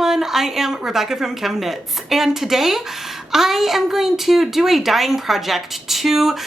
everyone, I am Rebecca from ChemKnits, and today I am going to do a dyeing project to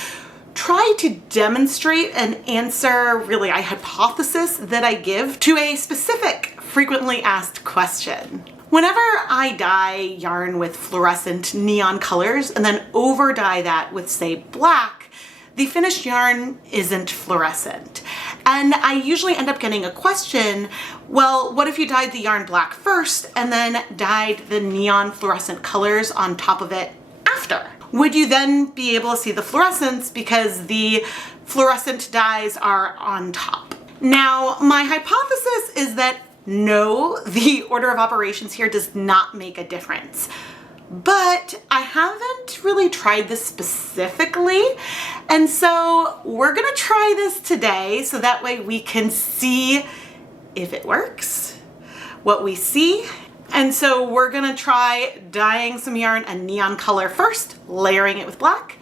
try to demonstrate and answer really a hypothesis that I give to a specific frequently asked question. Whenever I dye yarn with fluorescent neon colors and then over dye that with, say, black, the finished yarn isn't fluorescent. And I usually end up getting a question, well, what if you dyed the yarn black first and then dyed the neon fluorescent colors on top of it after? Would you then be able to see the fluorescence because the fluorescent dyes are on top? Now, my hypothesis is that no, the order of operations here does not make a difference. But I haven't really tried this specifically, and so we're gonna try this today so that way we can see if it works, what we see. And so we're gonna try dyeing some yarn a neon color first, layering it with black,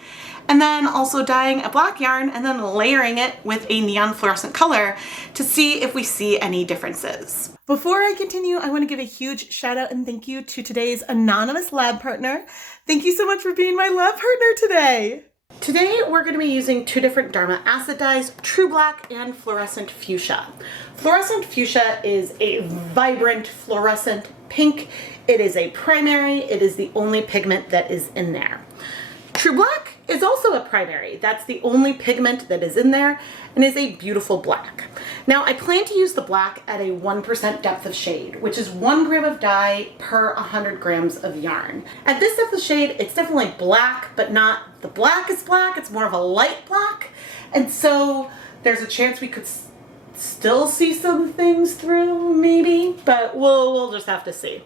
and then also dyeing a black yarn and then layering it with a neon fluorescent color to see if we see any differences. Before I continue, I want to give a huge shout out and thank you to today's anonymous lab partner. Thank you so much for being my lab partner today. Today we're going to be using two different Dharma acid dyes, True Black and Fluorescent Fuchsia. Fluorescent Fuchsia is a vibrant fluorescent pink. It is a primary. It is the only pigment that is in there. True Black is also a primary. That's the only pigment that is in there and is a beautiful black. Now I plan to use the black at a 1% depth of shade, which is 1 gram of dye per 100 grams of yarn. At this depth of shade, it's definitely black, but not the blackest black. It's more of a light black. And so there's a chance we could still see some things through, maybe, but we'll just have to see.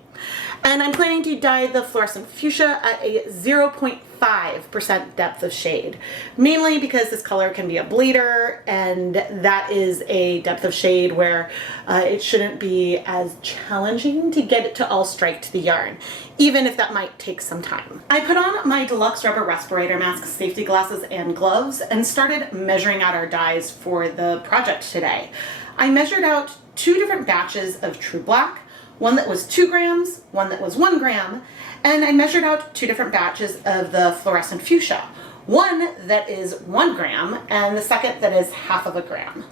And I'm planning to dye the Fluorescent Fuchsia at a 0.5% depth of shade, mainly because this color can be a bleeder, and that is a depth of shade where it shouldn't be as challenging to get it to all strike to the yarn, even if that might take some time. I put on my deluxe rubber respirator mask, safety glasses, and gloves, and started measuring out our dyes for the project today. I measured out 2 different batches of True Black, one that was 2 grams, one that was 1 gram, and I measured out 2 different batches of the Fluorescent Fuchsia. One that is 1 gram and the second that is half of a gram.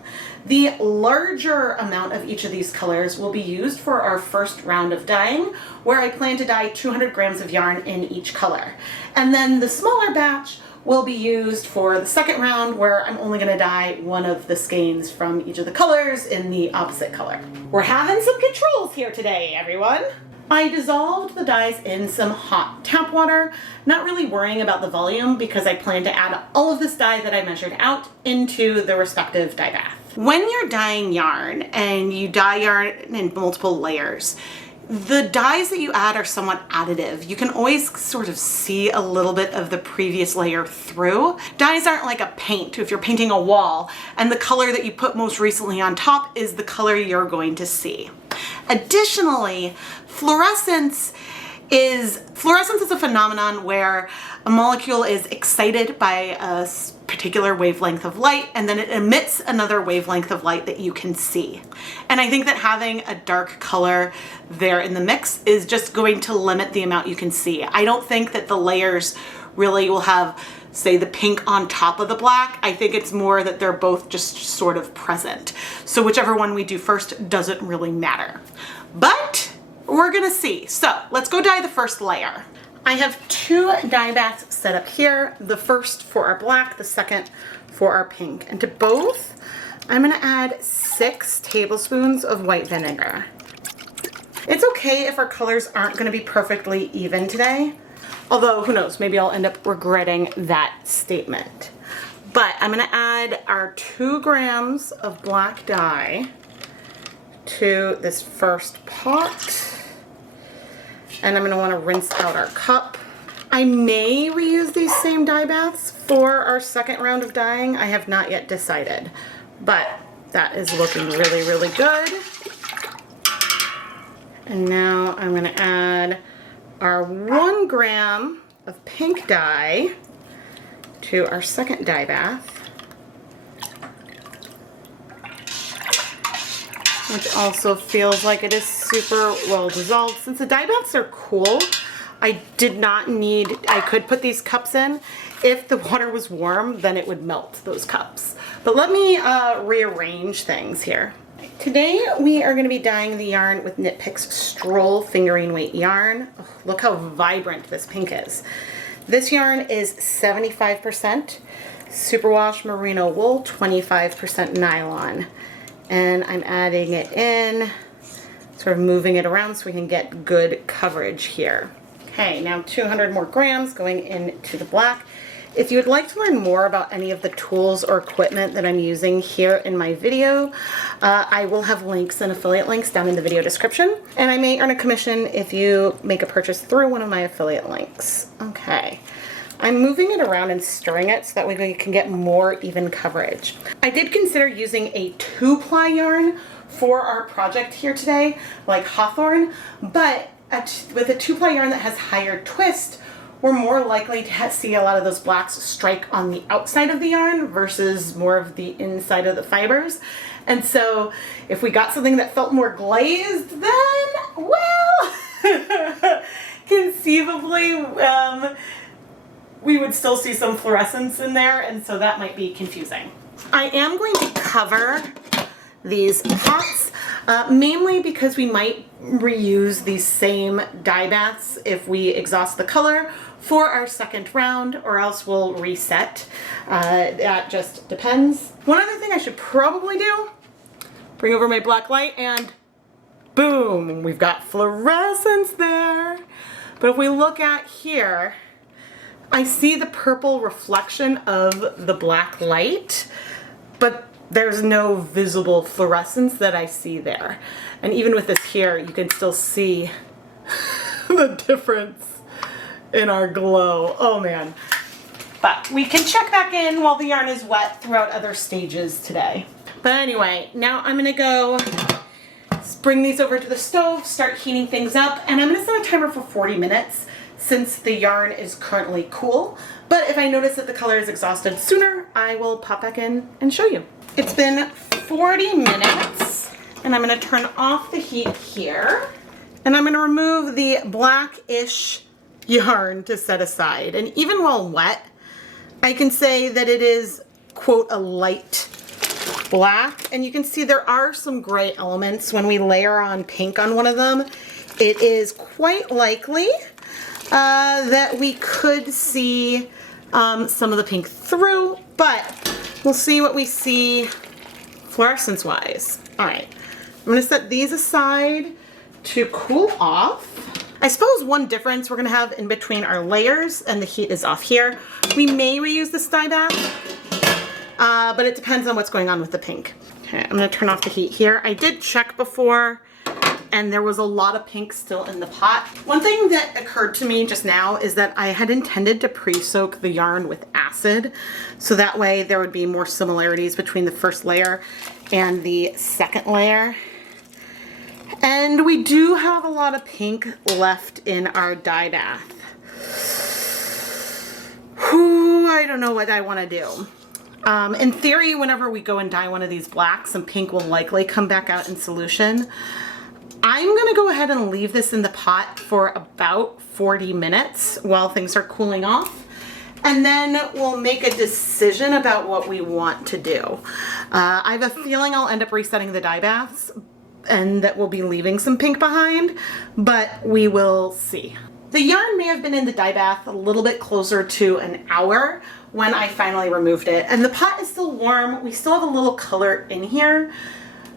The larger amount of each of these colors will be used for our first round of dyeing, where I plan to dye 200 grams of yarn in each color. And then the smaller batch will be used for the second round, where I'm only gonna dye one of the skeins from each of the colors in the opposite color. We're having some controls here today, everyone. I dissolved the dyes in some hot tap water, not really worrying about the volume because I plan to add all of this dye that I measured out into the respective dye bath. When you're dyeing yarn and you dye yarn in multiple layers, the dyes that you add are somewhat additive. You can always sort of see a little bit of the previous layer through. Dyes aren't like a paint. If you're painting a wall and the color that you put most recently on top is the color you're going to see. Additionally, fluorescence is a phenomenon where a molecule is excited by a particular wavelength of light and then it emits another wavelength of light that you can see. And I think that having a dark color there in the mix is just going to limit the amount you can see. I don't think that the layers really will have, say, the pink on top of the black. I think it's more that they're both just sort of present. So whichever one we do first doesn't really matter. But we're gonna see. So let's go dye the first layer. I have 2 dye baths set up here. The first for our black, the second for our pink. And to both, I'm gonna add 6 tablespoons of white vinegar. It's okay if our colors aren't gonna be perfectly even today. Although, who knows, maybe I'll end up regretting that statement. But I'm gonna add our 2 grams of black dye to this first pot. And I'm gonna wanna rinse out our cup. I may reuse these same dye baths for our second round of dyeing. I have not yet decided, but that is looking really, really good. And now I'm gonna add our 1 gram of pink dye to our second dye bath. which also feels like it is super well dissolved. Since the dye baths are cool, I did not need, I could put these cups in. If the water was warm, then it would melt those cups. But let me rearrange things here. Today we are going to be dyeing the yarn with Knit Picks Stroll fingering weight yarn. Oh, look how vibrant this pink is. This yarn is 75% superwash merino wool, 25% nylon. And I'm adding it in, sort of moving it around so we can get good coverage here. Okay, now 200 more grams going into the black. If you would like to learn more about any of the tools or equipment that I'm using here in my video, I will have links and affiliate links down in the video description. And I may earn a commission if you make a purchase through one of my affiliate links. Okay, I'm moving it around and stirring it so that way we can get more even coverage. I did consider using a 2-ply yarn for our project here today, like Hawthorne, but with a 2-ply yarn that has higher twist, we're more likely to see a lot of those blacks strike on the outside of the yarn versus more of the inside of the fibers. And so if we got something that felt more glazed, then, well, conceivably, we would still see some fluorescence in there, and so that might be confusing. I am going to cover these pots, mainly because we might reuse these same dye baths if we exhaust the color for our second round, or else we'll reset. That just depends. One other thing I should probably do, bring over my black light and boom, we've got fluorescence there. But if we look at here, I see the purple reflection of the black light, but there's no visible fluorescence that I see there. And even with this here, you can still see the difference in our glow. Oh man. But we can check back in while the yarn is wet throughout other stages today. But anyway, now I'm gonna go bring these over to the stove, start heating things up, and I'm gonna set a timer for 40 minutes since the yarn is currently cool. But if I notice that the color is exhausted sooner, I will pop back in and show you. It's been 40 minutes, and I'm gonna turn off the heat here, and I'm gonna remove the blackish yarn to set aside. And even while wet, I can say that it is, quote, a light black, and you can see there are some gray elements. When we layer on pink on one of them, it is quite likely that we could see some of the pink through, but we'll see what we see fluorescence wise. All right, I'm gonna set these aside to cool off. I suppose one difference we're gonna have in between our layers, and the heat is off here, we may reuse this dye bath, but it depends on what's going on with the pink. Okay, I'm gonna turn off the heat here. I did check before, and there was a lot of pink still in the pot. One thing that occurred to me just now is that I had intended to pre-soak the yarn with acid, so that way there would be more similarities between the first layer and the second layer. And we do have a lot of pink left in our dye bath. Whew, I don't know what I want to do. In theory, whenever we go and dye one of these blacks, some pink will likely come back out in solution. I'm gonna go ahead and leave this in the pot for about 40 minutes while things are cooling off, and then we'll make a decision about what we want to do. I have a feeling I'll end up resetting the dye baths and that we'll be leaving some pink behind, but we will see. The yarn may have been in the dye bath a little bit closer to an hour when I finally removed it, and the pot is still warm. We still have a little color in here,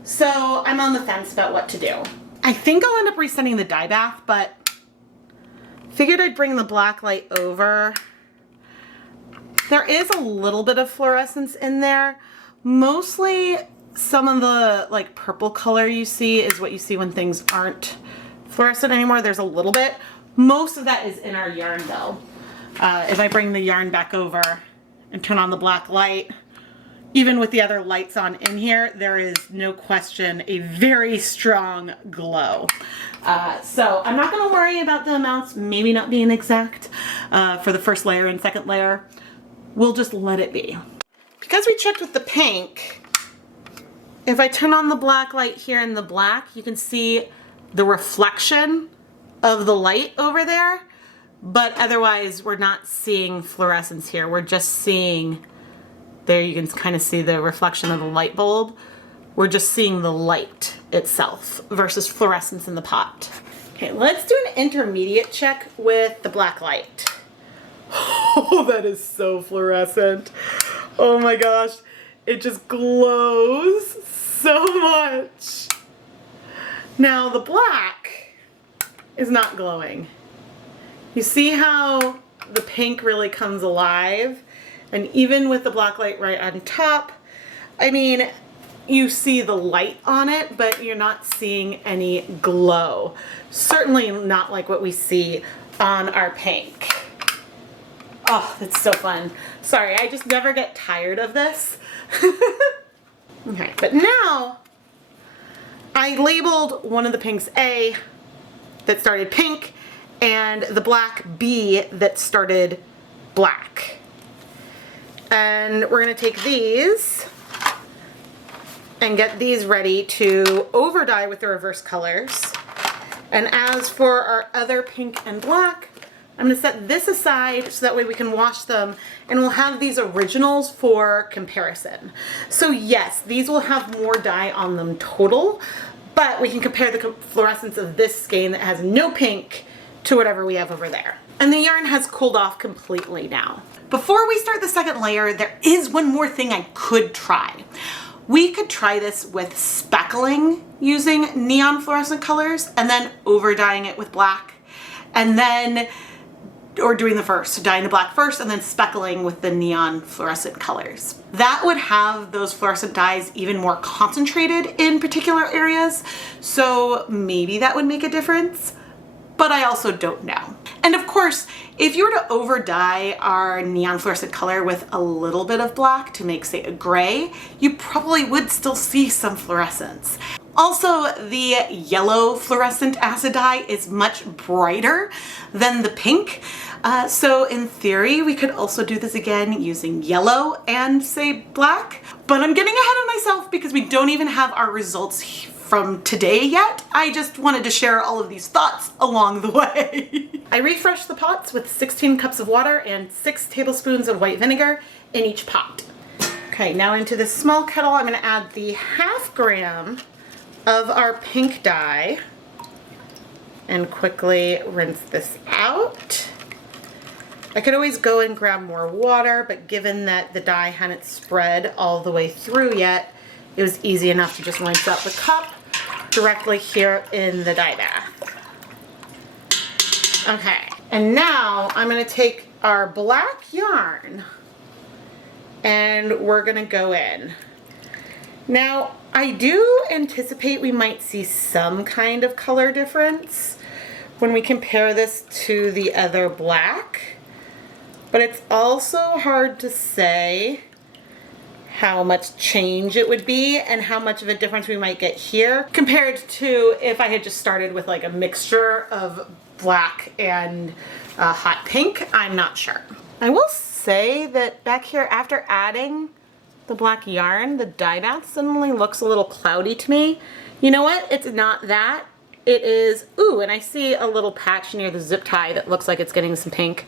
so I'm on the fence about what to do. I think I'll end up resetting the dye bath, but figured I'd bring the black light over. There is a little bit of fluorescence in there. Mostly some of the like purple color you see is what you see when things aren't fluorescent anymore. There's a little bit. Most of that is in our yarn though. If I bring the yarn back over and turn on the black light, even with the other lights on in here, there is no question a very strong glow. So I'm not gonna worry about the amounts maybe not being exact for the first layer and second layer. We'll just let it be. Because we checked with the pink, If I turn on the black light here in the black, you can see the reflection of the light over there, but otherwise we're not seeing fluorescence here. We're just seeing, there you can kind of see the reflection of the light bulb. We're just seeing the light itself versus fluorescence in the pot. Okay, let's do an intermediate check with the black light. Oh, that is so fluorescent. Oh my gosh, it just glows so much. Now the black is not glowing. You see how the pink really comes alive? And even with the black light right on top, I mean, you see the light on it, but you're not seeing any glow. Certainly not like what we see on our pink. Oh, that's so fun. Sorry, I just never get tired of this. Okay, but now I labeled one of the pinks A that started pink and the black B that started black. And we're gonna take these and get these ready to over dye with the reverse colors. And as for our other pink and black, I'm gonna set this aside so that way we can wash them and we'll have these originals for comparison. So yes, these will have more dye on them total, but we can compare the fluorescence of this skein that has no pink to whatever we have over there. And the yarn has cooled off completely now. Before we start the second layer, there is one more thing I could try. We could try this with speckling using neon fluorescent colors and then over dyeing it with black, and then, or doing the first, so dyeing the black first and then speckling with the neon fluorescent colors. That would have those fluorescent dyes even more concentrated in particular areas, so maybe that would make a difference, but I also don't know. And of course, if you were to over dye our neon fluorescent color with a little bit of black to make, say, a gray, you probably would still see some fluorescence. Also, the yellow fluorescent acid dye is much brighter than the pink. So in theory, we could also do this again using yellow and, say, black. But I'm getting ahead of myself because we don't even have our results from today yet. I just wanted to share all of these thoughts along the way. I refreshed the pots with 16 cups of water and 6 tablespoons of white vinegar in each pot. Okay, now into this small kettle, I'm gonna add the ½ gram of our pink dye and quickly rinse this out. I could always go and grab more water, but given that the dye hadn't spread all the way through yet, it was easy enough to just rinse out the cup directly here in the dye bath. Okay, and now I'm gonna take our black yarn and we're gonna go in. Now, I do anticipate we might see some kind of color difference when we compare this to the other black, but it's also hard to say how much change it would be and how much of a difference we might get here compared to if I had just started with like a mixture of black and hot pink. I'm not sure. I will say that back here, after adding the black yarn, the dye bath suddenly looks a little cloudy to me. You know what? It's not that. It is, ooh, and I see a little patch near the zip tie that looks like it's getting some pink.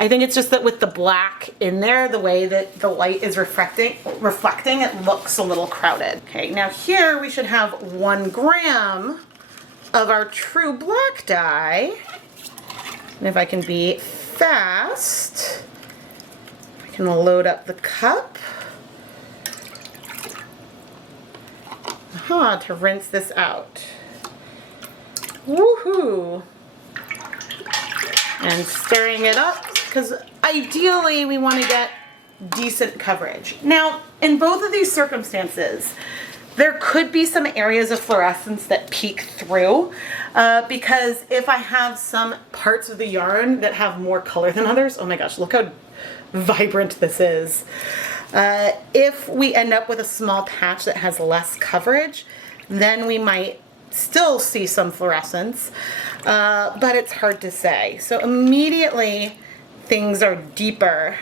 I think it's just that with the black in there, the way that the light is reflecting, it looks a little crowded. Okay, now here we should have 1 gram of our true black dye. And if I can be fast, I can load up the cup. To rinse this out. Woohoo! And stirring it up, because ideally we want to get decent coverage. Now, in both of these circumstances, there could be some areas of fluorescence that peek through, because if I have some parts of the yarn that have more color than others, oh my gosh, look how vibrant this is. If we end up with a small patch that has less coverage, then we might still see some fluorescence, but it's hard to say. So immediately things are deeper,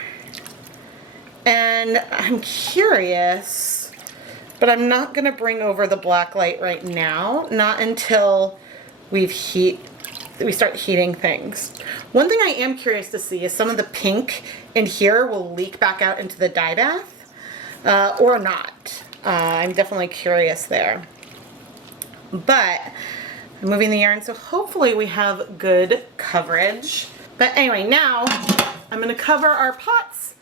and I'm curious But I'm not gonna bring over the black light right now, not until we start heating things. One thing I am curious to see is some of the pink in here will leak back out into the dye bath or not. I'm definitely curious there. But I'm moving the yarn, so hopefully we have good coverage. But anyway, now I'm gonna cover our pots,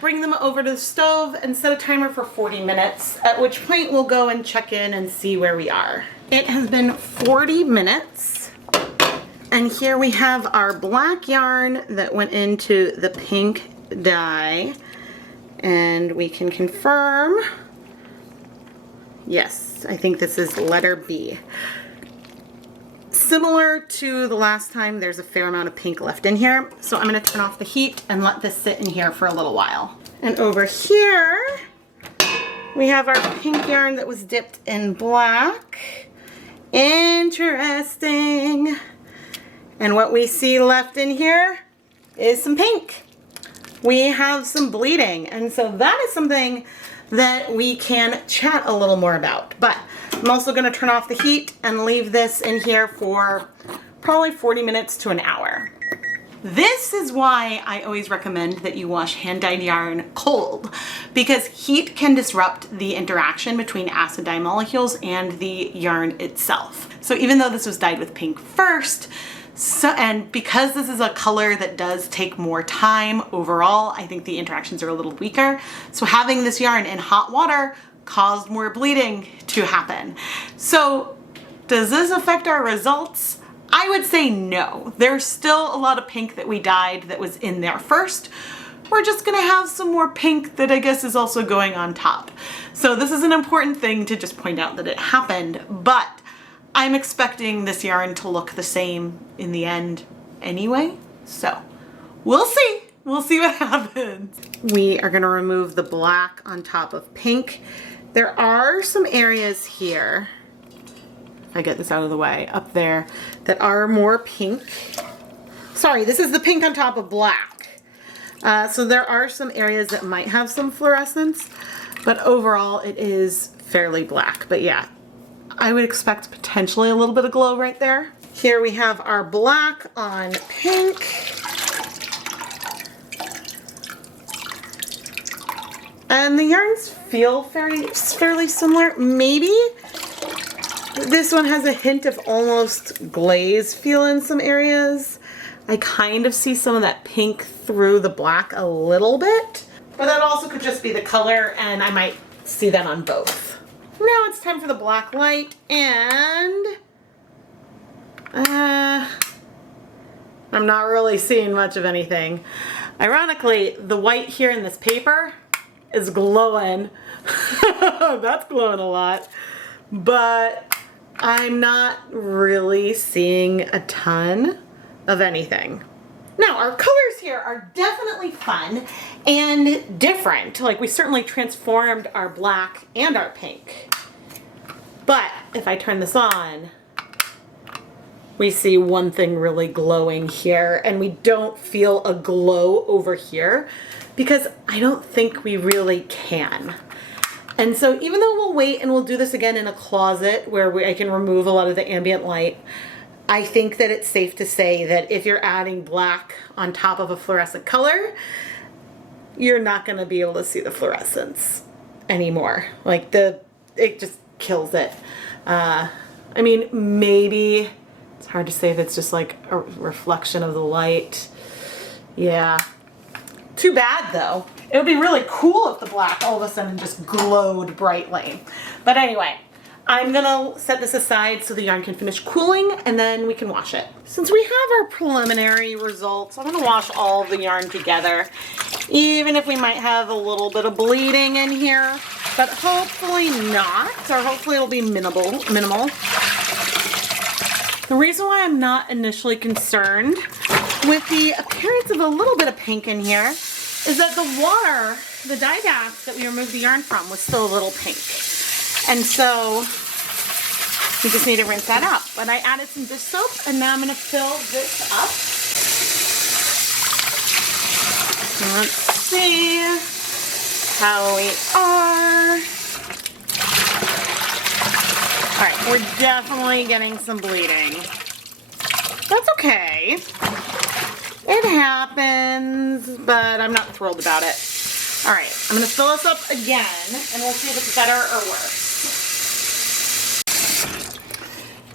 bring them over to the stove, and set a timer for 40 minutes, at which point we'll go and check in and see where we are. It has been 40 minutes, and here we have our black yarn that went into the pink dye, and we can confirm, yes, I think this is letter B. Similar to the last time, there's a fair amount of pink left in here, so I'm going to turn off the heat and let this sit in here for a little while. And over here, we have our pink yarn that was dipped in black. Interesting. And what we see left in here is some pink. We have some bleeding, and so that is something that we can chat a little more about. But I'm also going to turn off the heat and leave this in here for probably 40 minutes to an hour. This is why I always recommend that you wash hand-dyed yarn cold, because heat can disrupt the interaction between acid dye molecules and the yarn itself. So even though this was dyed with pink first, and because this is a color that does take more time overall, I think the interactions are a little weaker. So having this yarn in hot water caused more bleeding to happen. So does this affect our results? I would say no. There's still a lot of pink that we dyed that was in there first. We're just gonna have some more pink that I guess is also going on top. So this is an important thing to just point out that it happened, but I'm expecting this yarn to look the same in the end anyway. So we'll see. We'll see what happens. We are gonna remove the black on top of pink. There are some areas here, if I get this out of the way, up there, that are more pink. Sorry, this is the pink on top of black. So there are some areas that might have some fluorescence, but overall it is fairly black. But yeah, I would expect potentially a little bit of glow right there. Here we have our black on pink. And the yarns feel fairly similar. Maybe this one has a hint of almost glaze feel in some areas. I kind of see some of that pink through the black a little bit, but that also could just be the color, and I might see that on both. Now it's time for the black light, and I'm not really seeing much of anything. Ironically, the white here in this paper is glowing. That's glowing a lot, but I'm not really seeing a ton of anything. Now, our colors here are definitely fun and different. Like, we certainly transformed our black and our pink. But if I turn this on, we see one thing really glowing here, and we don't feel a glow over here because I don't think we really can. And so even though we'll wait and we'll do this again in a closet where I can remove a lot of the ambient light, I think that it's safe to say that if you're adding black on top of a fluorescent color, you're not going to be able to see the fluorescence anymore. Like, it just kills it. I mean, maybe it's hard to say if it's just like a reflection of the light. Yeah. Too bad though. It would be really cool if the black all of a sudden just glowed brightly. But anyway, I'm gonna set this aside so the yarn can finish cooling, and then we can wash it. Since we have our preliminary results, I'm gonna wash all of the yarn together, even if we might have a little bit of bleeding in here, but hopefully not, or hopefully it'll be minimal. The reason why I'm not initially concerned with the appearance of a little bit of pink in here is that the water, the dye bath that we removed the yarn from, was still a little pink. And so we just need to rinse that out. But I added some dish soap, and now I'm going to fill this up. So let's see how we are. All right, we're definitely getting some bleeding. That's okay. It happens, but I'm not thrilled about it. All right, I'm gonna fill this up again, and we'll see if it's better or worse.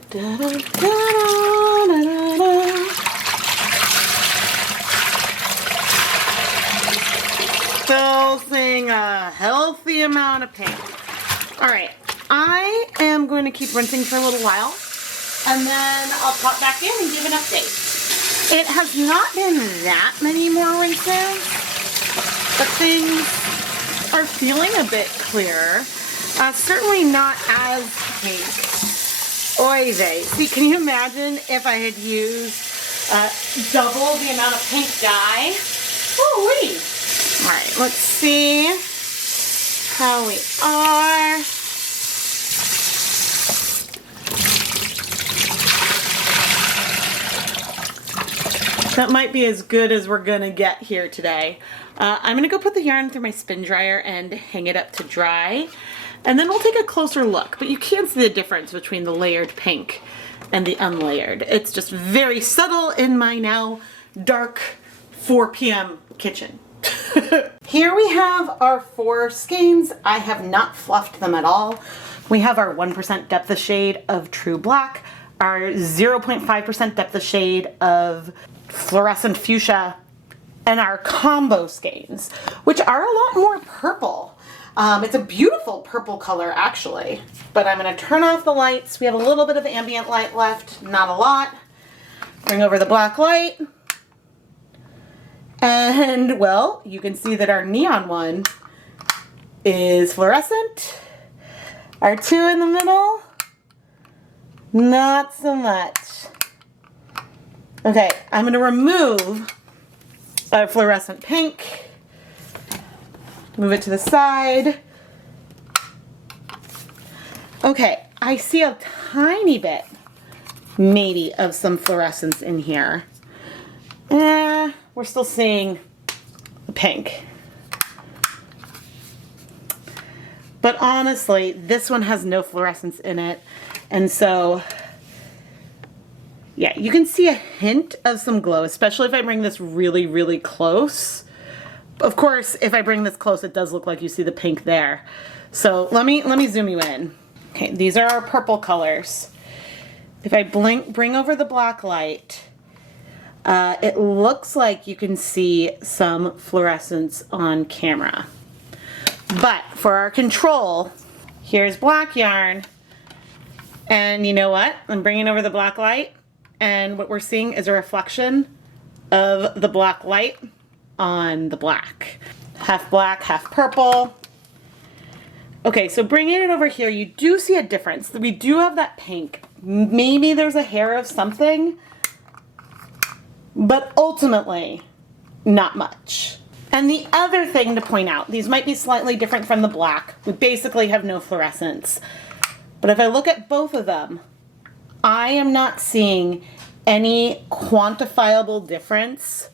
Da, da, da, da, da, da. Still seeing a healthy amount of pink. All right, I am going to keep rinsing for a little while, and then I'll pop back in and give an update. It has not been that many more rinses, but things are feeling a bit clearer. Certainly not as pink. Oy vey. See, can you imagine if I had used double the amount of pink dye? Ooh-wee. All right, let's see how we are. That might be as good as we're gonna get here today. I'm gonna go put the yarn through my spin dryer and hang it up to dry. And then we'll take a closer look, but you can't see the difference between the layered pink and the unlayered. It's just very subtle in my now dark 4 p.m. kitchen. Here we have our 4 skeins. I have not fluffed them at all. We have our 1% depth of shade of True Black, our 0.5% depth of shade of Fluorescent Fuchsia, and our combo skeins, which are a lot more purple. It's a beautiful purple color actually, but I'm gonna turn off the lights. We have a little bit of ambient light left, not a lot. Bring over the black light. And well, you can see that our neon one is fluorescent. Our 2 in the middle, not so much. Okay, I'm gonna remove our fluorescent pink. Move it to the side. Okay, I see a tiny bit, maybe, of some fluorescence in here. We're still seeing the pink. But honestly, this one has no fluorescence in it. And so, yeah, you can see a hint of some glow, especially if I bring this really, really close. Of course, if I bring this close, it does look like you see the pink there. So let me zoom you in. Okay, these are our purple colors. If I bring over the black light, it looks like you can see some fluorescence on camera. But for our control, here's black yarn. And you know what? I'm bringing over the black light, and what we're seeing is a reflection of the black light on the black. Half black, half purple. Okay, so bringing it over here, you do see a difference. We do have that pink. Maybe there's a hair of something, but ultimately, not much. And the other thing to point out, these might be slightly different from the black. We basically have no fluorescence. But if I look at both of them, I am not seeing any quantifiable difference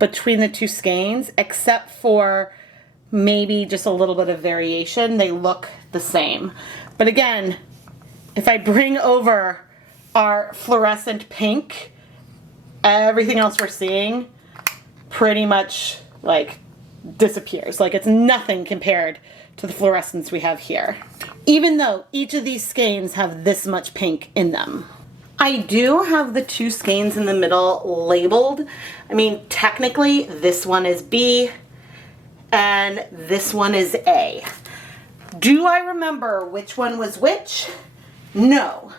between the 2 skeins, except for maybe just a little bit of variation. They look the same. But again, if I bring over our fluorescent pink, everything else we're seeing pretty much like disappears. Like it's nothing compared to the fluorescence we have here, even though each of these skeins have this much pink in them. I do have the 2 skeins in the middle labeled. I mean, technically this one is B and this one is A. Do I remember which one was which? No.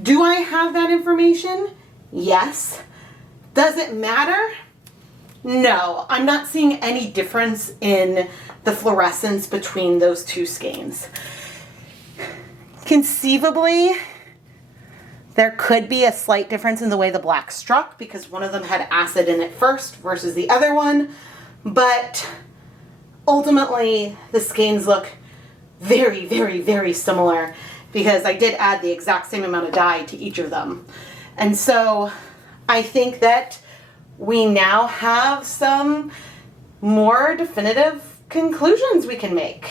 Do I have that information? Yes. Does it matter? No. I'm not seeing any difference in the fluorescence between those 2 skeins. Conceivably, there could be a slight difference in the way the black struck because one of them had acid in it first versus the other one, but ultimately the skeins look very, very, very similar because I did add the exact same amount of dye to each of them. And so I think that we now have some more definitive conclusions we can make.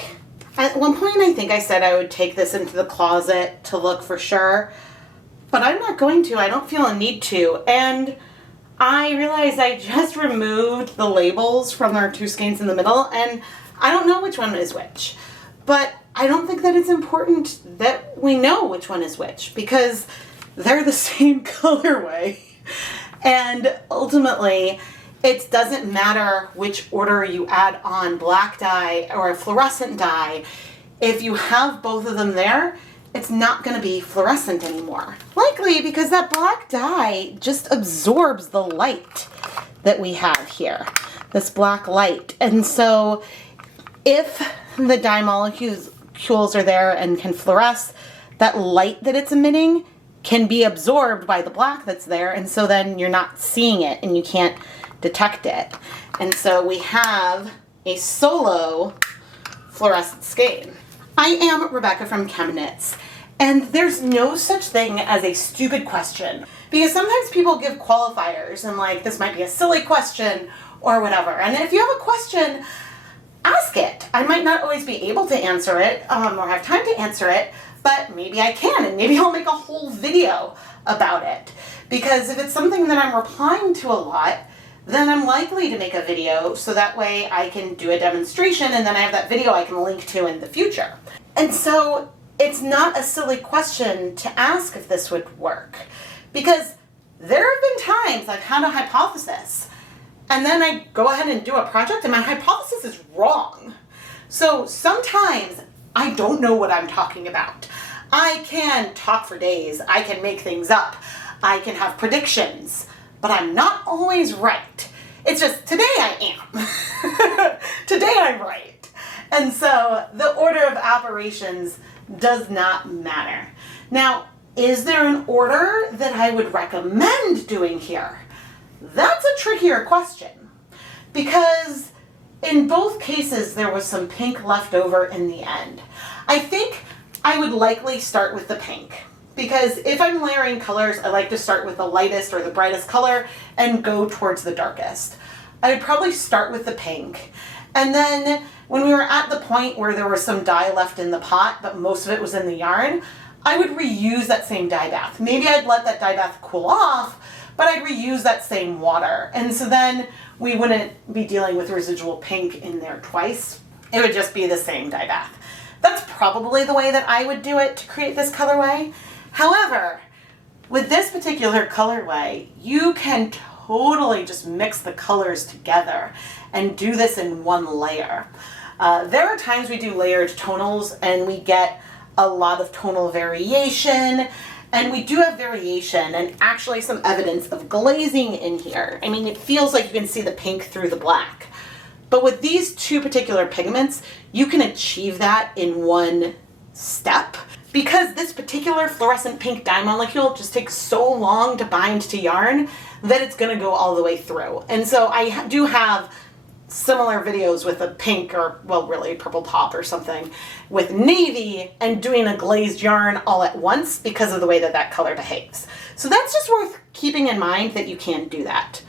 At one point, I think I said I would take this into the closet to look for sure, but I'm not going to. I don't feel a need to. And I realized I just removed the labels from our two skeins in the middle, and I don't know which one is which. But I don't think that it's important that we know which one is which, because they're the same colorway. And ultimately, it doesn't matter which order you add on black dye or a fluorescent dye. If you have both of them there, it's not going to be fluorescent anymore. Likely because that black dye just absorbs the light that we have here, this black light. And so if the dye molecules are there and can fluoresce, that light that it's emitting can be absorbed by the black that's there, and so then you're not seeing it and you can't detect it. And so we have a solo fluorescent skein. I am Rebecca from ChemKnits, and there's no such thing as a stupid question, because sometimes people give qualifiers and like, this might be a silly question or whatever. And if you have a question, ask it. I might not always be able to answer it or have time to answer it, but maybe I can, and maybe I'll make a whole video about it. Because if it's something that I'm replying to a lot, then I'm likely to make a video so that way I can do a demonstration and then I have that video I can link to in the future. And so it's not a silly question to ask if this would work, because there have been times I've had a hypothesis and then I go ahead and do a project and my hypothesis is wrong. So sometimes I don't know what I'm talking about. I can talk for days. I can make things up. I can have predictions, but I'm not always right. It's just today I am. Today I'm right. And so the order of operations does not matter. Now, is there an order that I would recommend doing here? That's a trickier question, because in both cases there was some pink left over in the end. I think I would likely start with the pink, because if I'm layering colors, I like to start with the lightest or the brightest color and go towards the darkest. I would probably start with the pink. And then when we were at the point where there was some dye left in the pot, but most of it was in the yarn, I would reuse that same dye bath. Maybe I'd let that dye bath cool off, but I'd reuse that same water. And so then we wouldn't be dealing with residual pink in there twice. It would just be the same dye bath. That's probably the way that I would do it to create this colorway. However, with this particular colorway, you can totally just mix the colors together and do this in one layer. There are times we do layered tonals and we get a lot of tonal variation, and we do have variation and actually some evidence of glazing in here. I mean, it feels like you can see the pink through the black. But with these two particular pigments, you can achieve that in one step, because this particular fluorescent pink dye molecule just takes so long to bind to yarn that it's going to go all the way through. And so I do have similar videos with a pink, or well, really purple top or something, with navy and doing a glazed yarn all at once because of the way that that color behaves. So that's just worth keeping in mind, that you can do that.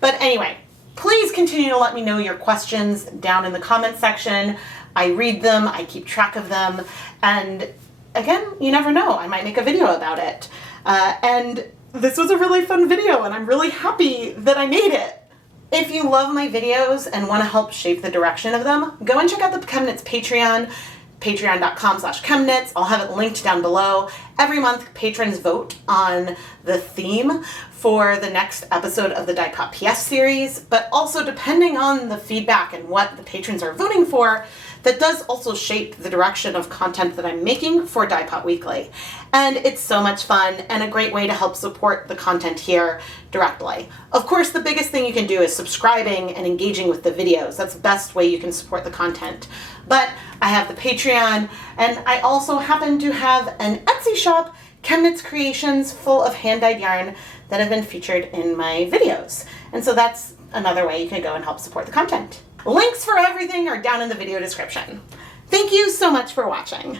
But anyway, please continue to let me know your questions down in the comment section. I read them, I keep track of them, and again, you never know, I might make a video about it. And this was a really fun video, and I'm really happy that I made it. If you love my videos and want to help shape the direction of them, go and check out the ChemKnits Patreon, patreon.com/ChemKnits. I'll have it linked down below. Every month, patrons vote on the theme for the next episode of the Dyepot PS series, but also depending on the feedback and what the patrons are voting for, that does also shape the direction of content that I'm making for Dyepot Weekly. And it's so much fun and a great way to help support the content here directly. Of course, the biggest thing you can do is subscribing and engaging with the videos. That's the best way you can support the content. But I have the Patreon, and I also happen to have an Etsy shop, ChemKnits Creations, full of hand-dyed yarn that have been featured in my videos. And so that's another way you can go and help support the content. Links for everything are down in the video description. Thank you so much for watching.